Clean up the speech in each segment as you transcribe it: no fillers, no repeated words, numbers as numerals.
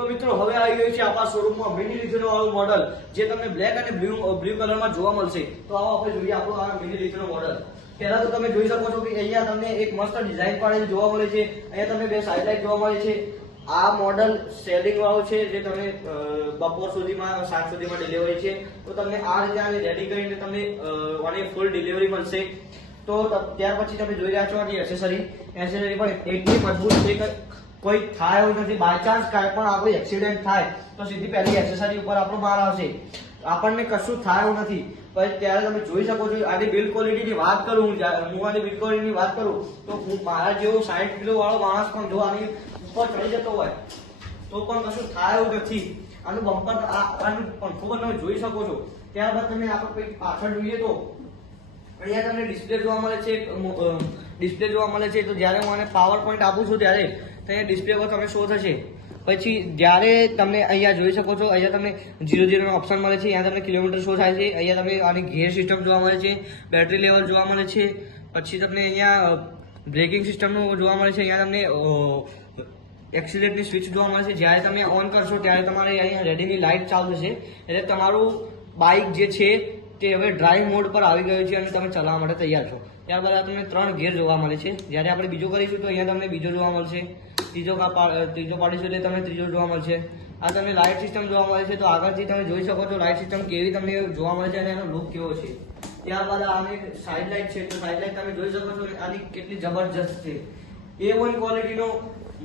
તો મિત્રો હવે આવી ગયું છે આપણા શોરૂમમાં મિની લીથનો વાળું મોડલ, જે તમને બ્લેક અને બ્લુ કલરમાં જોવા મળશે. તો આવો આપણે જોઈએ આપણું આ મિની લીથનો મોડલ. પહેલા તો તમે જોઈ શકો છો કે અહીંયા તમને એક મસ્ત ડિઝાઇન પાડેલી જોવા મળે છે. અહીંયા તમને બે સાઇડ લાઇટ જોવા મળે છે. આ મોડલ સેલિંગ વાળું છે, જે તમે બપોર સુધીમાં 7 સુધીમાં ડિલિવરી છે. તો તમને આ રીતે આને રેડી કરીને તમને આની ફૂલ ડિલિવરી મળશે. તો ત્યાર પછી તમે જોઈ રહ્યા છો આની એસેસરી પણ એટલી મજબૂત છે કે કોઈ થાય એવું નથી. બાય ચાન્સ કાંઈ પણ આપણું એક્સિડન્ટ થાય તો સીધી પહેલી એસેસરી ઉપર આપણો માલ આવશે. આપણને કશું થાય એવું નથી. પછી ત્યારે તમે જોઈ શકો છો આની બિલ્ડ ક્વોલિટીની વાત કરું, હું આની બિલ્ડ ક્વોલિટીની વાત કરું તો હું મારા જેવો 60 કિલો વાળો માણસ પણ જો આની ઉપર ચડી જતો હોય તો પણ કશું થાય એવું નથી. આનું બમ્પર આનું પંખો પણ તમે જોઈ શકો છો. ત્યારબાદ તમે આપણે કંઈક પાછળ જોઈએ તો અહીંયા તમને ડિસ્પ્લે જોવા મળે છે. તો જ્યારે હું આને પાવર પોઈન્ટ આપું છું ત્યારે અહીંયા ડિસ્પ્લે પર તમે શો થશે. પછી જ્યારે તમે અહીંયા જોઈ શકો છો, અહીંયા તમને 00 નો ઓપ્શન મળે છે. અહીંયા તમને કિલોમીટર શો થાય છે. અહીંયા તમને આની ગિયર સિસ્ટમ જોવા મળે છે, બેટરી લેવલ જોવા મળે છે. પછી તમને અહીંયા બ્રેકિંગ સિસ્ટમનું જોવા મળે છે. અહીંયા તમને એક્સિલેટરની સ્વિચ જોવા મળે છે. જ્યારે તમે ઓન કરશો ત્યારે તમારે અહીંયા રેડીની લાઇટ ચાલુ થશે. એટલે તમારું બાઇક જે છે તે હવે ડ્રાઈવ મોડ પર આવી ગયું છે અને તમે ચલાવવા માટે તૈયાર છો. ત્યારબાદ આ તમને 3 ગિયર જોવા મળે છે. જ્યારે આપણે બીજો કરીશું તો અહીંયા તમને બીજો જોવા મળશે. ત્રીજો પાડીશું એટલે તમને ત્રીજો જોવા મળશે. આ તમને લાઇટ સિસ્ટમ જોવા મળે છે. તો આગળથી તમે જોઈ શકો છો લાઇટ સિસ્ટમ કેવી તમને જોવા મળે છે અને એનો લુક કેવો છે. ત્યારબાદ આની સાઇડ લાઇટ છે. તો સાઇડ લાઇટ તમે જોઈ શકો છો આની કેટલી જબરજસ્ત છે. A1 ક્વોલિટીનો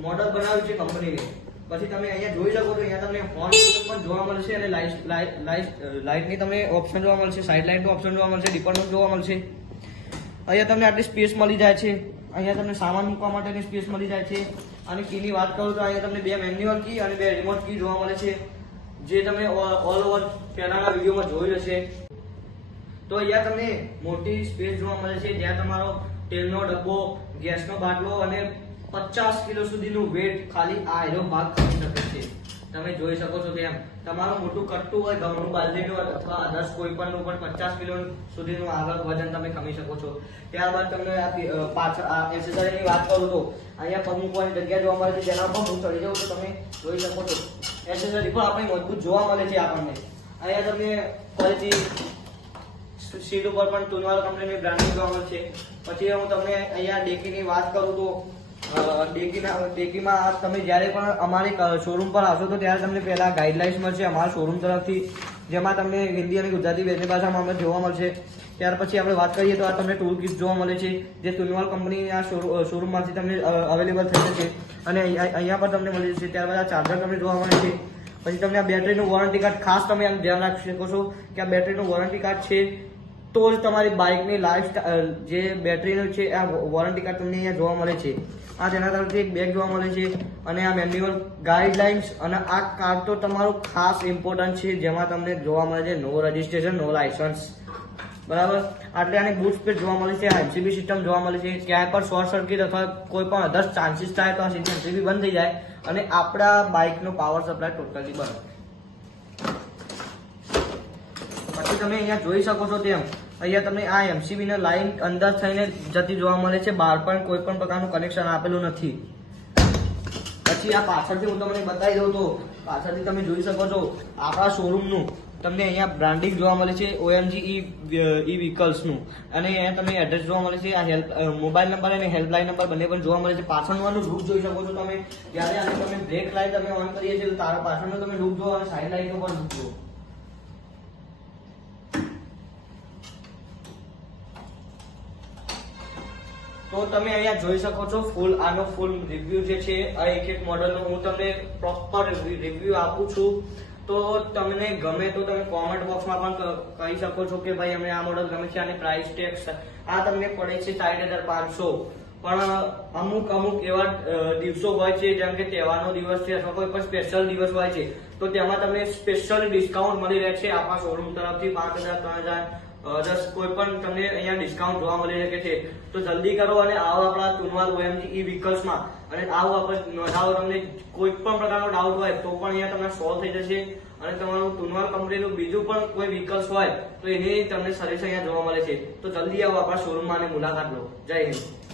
મોડલ બનાવ્યું છે કંપનીને. પછી તમે અહીંયા જોઈ શકો છો, અહીંયા તમને હોર્ન સિસ્ટમ પણ જોવા મળશે અને લાઇટની તમને ઓપ્શન જોવા મળશે, સાઇડ લાઇટનું ઓપ્શન જોવા મળશે, ડિપરનું જોવા મળશે. અહીંયા તમને આટલી સ્પેસ મળી જાય છે. અહીંયા તમને સામાન મૂકવા માટેની સ્પેસ મળી જાય છે. અને કીની વાત કરું તો અહીંયા તમને 2 મેન્યુઅલ કી અને 2 રિમોટ કી જોવા મળે છે, જે તમે ઓલ ઓવર પહેલાના વિડીયોમાં જોઈ હશે. તો અહીંયા તમને મોટી સ્પેસ જોવા મળે છે, જ્યાં તમારો તેલનો ડબ્બો, ગેસનો બાટલો અને 50 કિલો સુધીનું વેટ ખાલી આ હીરો ભાગ કરી શકે છે. તમે જોઈ શકો છો તેમ તમારું મોટું કટ્ટું હોય, ઘઉંનું બાલદીનું અથવા અધર્સ કોઈ પણનું પણ 50 કિલો સુધીનું આગળ વજન તમે ખમી શકો છો. ત્યારબાદ તમને પાછળ એસેસરીની વાત કરું તો અહીંયા પગ મૂકવાની જગ્યા જોવા મળે છે, જેના પર હું ચડી જાઉં તો તમે જોઈ શકો છો. એસેસરી પણ આપણી મજબૂત જોવા મળે છે આપણને. અહીંયા તમને ફરીથી સીટ ઉપર પણ ટુનવાલ કંપનીની બ્રાન્ડિંગ જોવા મળે છે. પછી હું તમને અહીંયા ડેકીની વાત કરું તો ડેકીમાં તમે જ્યારે પણ અમારી શોરૂમ પર આવશો તો ત્યારે તમને પહેલા ગાઈડલાઇન્સ મળશે અમારા શોરૂમ તરફથી, જેમાં તમને હિન્દી અને ગુજરાતી બંને ભાષામાં અમને જોવા મળશે. ત્યાર પછી આપણે વાત કરીએ તો આ તમને ટૂલ કિટ જોવા મળે છે, જે ટુનવાલ કંપનીની આ શોરૂમમાંથી તમને અવેલેબલ થઈ જશે અને અહીંયા પર તમને મળી જશે. ત્યારબાદ આ ચાર્જર તમને જોવા મળે છે. પછી તમને આ બેટરીનું વોરંટી કાર્ડ, ખાસ તમે આનું ધ્યાન રાખી શકો છો કે આ બેટરીનું વોરંટી કાર્ડ છે તો જ તમારી બાઇકની લાઈફ જે બેટરીનું છે આ વોરંટી કાર્ડ તમને અહીંયા જોવા મળે છે. આ તેના તરફથી એક બેગ જોવા મળે છે અને આ મેન્યુઅલ ગાઈડલાઇન્સ અને આ કાર્ડ તો તમારું ખાસ ઇમ્પોર્ટન્ટ છે, જેમાં તમને જોવા મળે છે નો રજિસ્ટ્રેશન નો લાયસન્સ. બરાબર, આટલે આની બૂટ સ્પેસ જોવા મળે છે, MCB સિસ્ટમ જોવા મળે છે. ક્યાંય પણ શોર્ટ સર્કિટ અથવા કોઈ પણ અધર્સ ચાન્સીસ થાય તો આ સીધી MCB બંધ થઈ જાય અને આપણા બાઇકનો પાવર સપ્લાય ટોટલી બંધ. પછી તમે અહીંયા જોઈ શકો છો તેમ અહીંયા તમને આ MCB ની લાઈન અંદર થઈને જતી જોવા મળે છે. બહાર પણ કોઈ પણ પ્રકારનું કનેક્શન આપેલું નથી. પછી આ પાછળથી હું તમને બતાવી દઉં તો પાછળથી તમે જોઈ શકો છો આપણા શોરૂમનું તમને અહીંયા બ્રાન્ડિંગ જોવા મળે છે, OMG e-vehiclesનું. અને અહીંયા તમને એડ્રેસ જોવા મળે છે, આ મોબાઈલ નંબર અને હેલ્પલાઇન નંબર બંને પણ જોવા મળે છે. પાછળનું લુક જોઈ શકો છો તમે. જ્યારે આને તમે બ્રેક લાઇટ તમે ઓન કરીએ છીએ તો તારા પાછળનો તમે લુક જોવો અને સાઇડ લાઇટનો પણ લુક જોવો. તો તમે અહીંયા જોઈ શકો છો આનો ફૂલ રિવ્યુ જે છે આ એક મોડલનો હું તમને પ્રોપર રિવ્યુ આપું છું. તો તમને ગમે તો તમે કોમેન્ટ બોક્સમાં પણ કહી શકો છો કે ભાઈ અમને આ મોડલ ગમે છે. આની પ્રાઇસ ટેક્સ આ તમને પડે છે 60,500. પણ અમુક એવા દિવસો હોય છે, જેમ કે તહેવારનો દિવસ છે અથવા કોઈ પણ સ્પેશિયલ દિવસ હોય છે, તો તેમાં તમને સ્પેશિયલ ડિસ્કાઉન્ટ મળી રહે છે આપણા શોરૂમ તરફથી 5,000, 3,000, 10 કોઈ પણ તમને અહીંયા ડિસ્કાઉન્ટ જોવા મળી શકે છે. તો જલ્દી કરો અને આવો આપણા ટુનવાલ OMG e-vehiclesમાં અને આવો આપણે નોંધાવો. તમને કોઈ પણ પ્રકારનો ડાઉટ હોય તો પણ અહીંયા તમને સોલ્વ થઈ જશે. અને તમારું ટુનવાલ કંપનીનું બીજું પણ કોઈ વ્હીકલ્સ હોય તો એની તમને સર્વિસ અહીંયા જોવા મળે છે. તો જલ્દી આવો આપણા શોરૂમમાં અને મુલાકાત લો. જય હિન્દ.